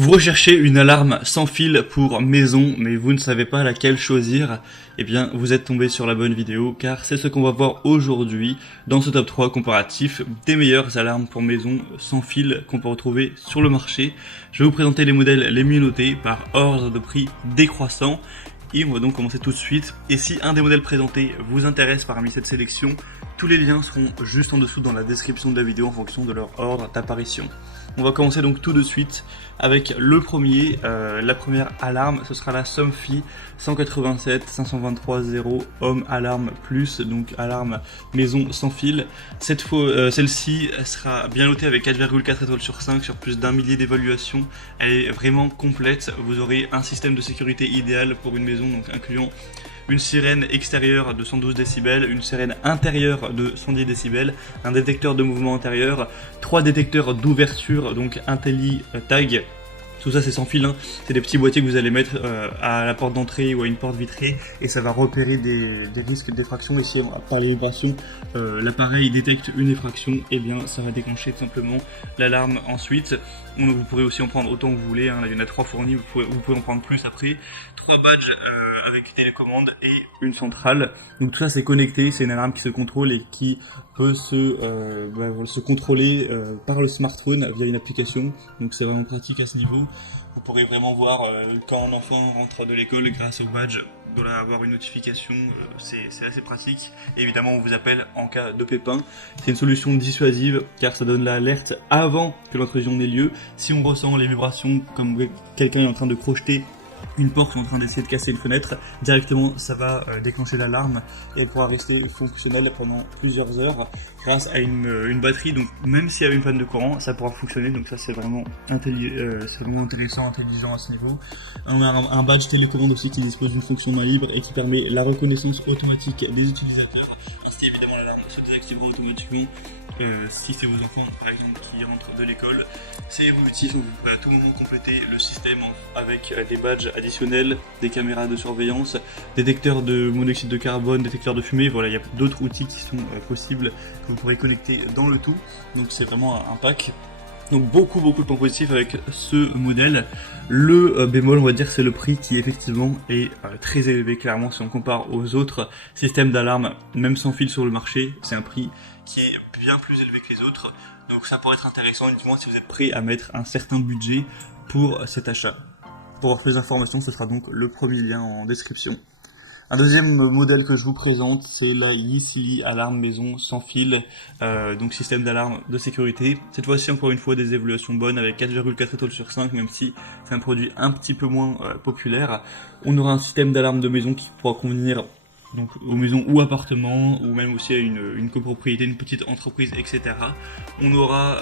Vous recherchez une alarme sans fil pour maison, mais vous ne savez pas laquelle choisir. Eh bien, vous êtes tombé sur la bonne vidéo, car c'est ce qu'on va voir aujourd'hui dans ce top 3 comparatif des meilleures alarmes pour maison sans fil qu'on peut retrouver sur le marché. Je vais vous présenter les modèles les mieux notés par ordre de prix décroissant. Et on va donc commencer tout de suite. Et si un des modèles présentés vous intéresse parmi cette sélection, tous les liens seront juste en dessous dans la description de la vidéo en fonction de leur ordre d'apparition. On va commencer donc tout de suite avec le premier, la première alarme, ce sera la Somfy 187 523 0 Home Alarm Plus, donc alarme maison sans fil. Cette fois, celle-ci sera bien notée avec 4,4 étoiles sur 5 sur plus d'un millier d'évaluations. Elle est vraiment complète, vous aurez un système de sécurité idéal pour une maison, donc incluant une sirène extérieure de 112 décibels, une sirène intérieure de 110 décibels, un détecteur de mouvement intérieur, 3 détecteurs d'ouverture, donc IntelliTag. Tout ça c'est sans fil, hein. C'est des petits boîtiers que vous allez mettre à la porte d'entrée ou à une porte vitrée et ça va repérer des risques d'effraction. Et si par les vibrations l'appareil détecte une effraction, et bien ça va déclencher tout simplement l'alarme ensuite. Vous pourrez aussi en prendre autant que vous voulez, hein. Là, il y en a 3 fournis, vous pouvez en prendre plus après. 3 badges avec télécommande et une centrale. Donc tout ça c'est connecté, c'est une alarme qui se contrôle et qui peut se contrôler par le smartphone via une application. Donc c'est vraiment pratique à ce niveau. Vous pourrez vraiment voir quand un enfant rentre de l'école grâce au badge, il doit avoir une notification, c'est assez pratique. Et évidemment on vous appelle en cas de pépin. C'est une solution dissuasive car ça donne l'alerte avant que l'intrusion n'ait lieu. Si on ressent les vibrations comme quelqu'un est en train de crocheter une porte ou en train d'essayer de casser une fenêtre, directement ça va déclencher l'alarme et elle pourra rester fonctionnelle pendant plusieurs heures grâce à une batterie. Donc même s'il y a une panne de courant, ça pourra fonctionner. Donc ça c'est vraiment intéressant, intelligent à ce niveau. On a un badge télécommande aussi qui dispose d'une fonction main libre et qui permet la reconnaissance automatique des utilisateurs. Ainsi évidemment l'alarme se désactivera automatiquement si c'est vos enfants par exemple qui rentrent de l'école. C'est évolutif, vous pourrez à tout moment compléter le système avec des badges additionnels, des caméras de surveillance, détecteurs de monoxyde de carbone, détecteurs de fumée. Voilà, il y a d'autres outils qui sont possibles que vous pourrez connecter dans le tout. Donc c'est vraiment un pack. Donc beaucoup de points positifs avec ce modèle. Le bémol, on va dire, c'est le prix qui effectivement est très élevé. Clairement, si on compare aux autres systèmes d'alarme, même sans fil sur le marché, c'est un prix qui est bien plus élevé que les autres. Donc ça pourrait être intéressant uniquement si vous êtes prêt à mettre un certain budget pour cet achat. Pour avoir plus d'informations, ce sera donc le premier lien en description. Un deuxième modèle que je vous présente, c'est la Yesili alarme maison sans fil, donc système d'alarme de sécurité. Cette fois-ci, encore une fois, des évaluations bonnes avec 4,4 étoiles sur 5, même si c'est un produit un petit peu moins populaire. On aura un système d'alarme de maison qui pourra convenir donc aux maisons ou appartements, ou même aussi à une copropriété, une petite entreprise, etc. On aura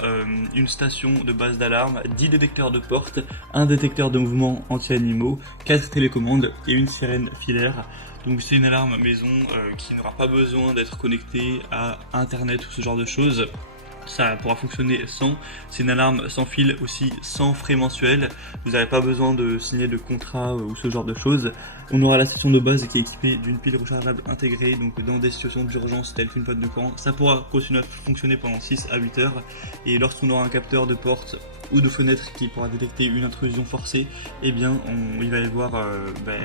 une station de base d'alarme, 10 détecteurs de porte, un détecteur de mouvement anti-animaux, 4 télécommandes et une sirène filaire. Donc c'est une alarme maison qui n'aura pas besoin d'être connectée à internet ou ce genre de choses. Ça pourra fonctionner sans. C'est une alarme sans fil aussi, sans frais mensuels. Vous n'avez pas besoin de signer de contrat ou ce genre de choses. On aura la station de base qui est équipée d'une pile rechargeable intégrée, donc dans des situations d'urgence telles qu'une panne de courant, ça pourra continuer à fonctionner pendant 6 à 8 heures. Et lorsqu'on aura un capteur de porte ou de fenêtre qui pourra détecter une intrusion forcée, eh bien il va y avoir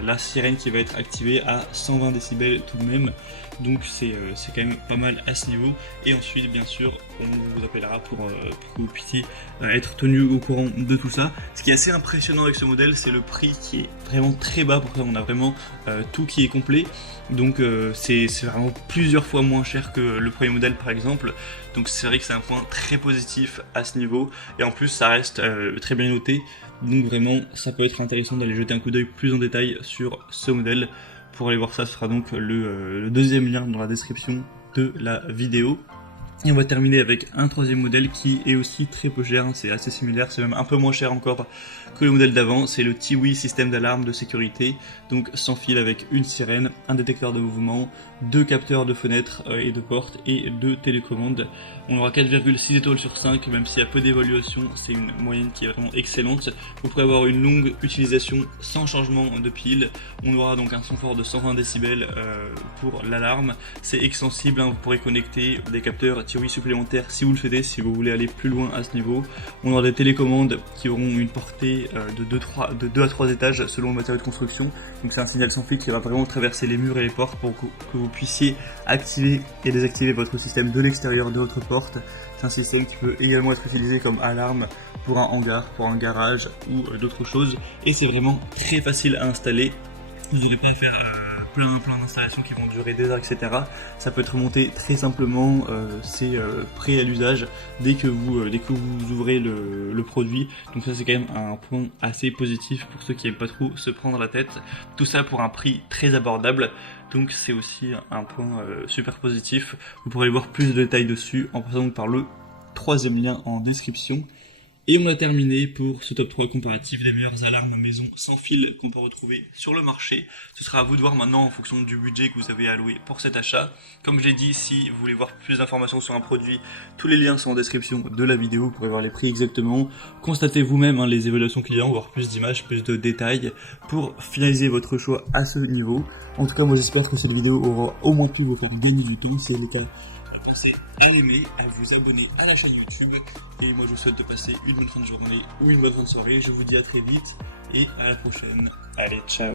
la sirène qui va être activée à 120 décibels tout de même. Donc c'est quand même pas mal à ce niveau. Et ensuite bien sûr on vous appellera pour que vous puissiez être tenu au courant de tout ça. Ce qui est assez impressionnant avec ce modèle, c'est le prix qui est vraiment très bas. Pour ça on a vraiment tout qui est complet. Donc c'est vraiment plusieurs fois moins cher que le premier modèle par exemple. Donc c'est vrai que c'est un point très positif à ce niveau. Et en plus ça reste très bien noté. Donc vraiment ça peut être intéressant d'aller jeter un coup d'œil plus en détail sur ce modèle. Pour aller voir ça, ce sera donc le deuxième lien dans la description de la vidéo. Et on va terminer avec un troisième modèle qui est aussi très peu cher, c'est assez similaire, c'est même un peu moins cher encore que le modèle d'avant. C'est le TiWi système d'alarme de sécurité, donc sans fil avec une sirène, un détecteur de mouvement, 2 capteurs de fenêtres et de portes et 2 télécommandes. On aura 4,6 étoiles sur 5, même s'il y a peu d'évaluation, c'est une moyenne qui est vraiment excellente. Vous pourrez avoir une longue utilisation sans changement de pile. On aura donc un son fort de 120 décibels pour l'alarme. C'est extensible, hein, vous pourrez connecter des capteurs petit oui supplémentaire si vous le souhaitez, si vous voulez aller plus loin à ce niveau. On aura des télécommandes qui auront une portée de 2 à 3 étages selon le matériau de construction. Donc c'est un signal sans fil qui va vraiment traverser les murs et les portes pour que vous puissiez activer et désactiver votre système de l'extérieur de votre porte. C'est un système qui peut également être utilisé comme alarme pour un hangar, pour un garage ou d'autres choses. Et c'est vraiment très facile à installer. Vous n'aurez pas à faire plein d'installations qui vont durer des heures, etc. Ça peut être monté très simplement, c'est prêt à l'usage dès que vous ouvrez le produit. Donc ça c'est quand même un point assez positif pour ceux qui n'aiment pas trop se prendre la tête. Tout ça pour un prix très abordable. Donc c'est aussi un point super positif. Vous pourrez voir plus de détails dessus en passant par le troisième lien en description. Et on a terminé pour ce top 3 comparatif des meilleures alarmes maison sans fil qu'on peut retrouver sur le marché. Ce sera à vous de voir maintenant en fonction du budget que vous avez alloué pour cet achat. Comme je l'ai dit, si vous voulez voir plus d'informations sur un produit, tous les liens sont en description de la vidéo, vous pourrez voir les prix exactement. Constatez vous-même les évaluations clients, voir plus d'images, plus de détails pour finaliser votre choix à ce niveau. En tout cas, moi j'espère que cette vidéo aura au moins pu vous faire gagner du temps, si c'est le cas. Pensez à aimer, à vous abonner à la chaîne YouTube. Et moi je vous souhaite de passer une bonne fin de journée ou une bonne fin de soirée. Je vous dis à très vite et à la prochaine. Allez, ciao.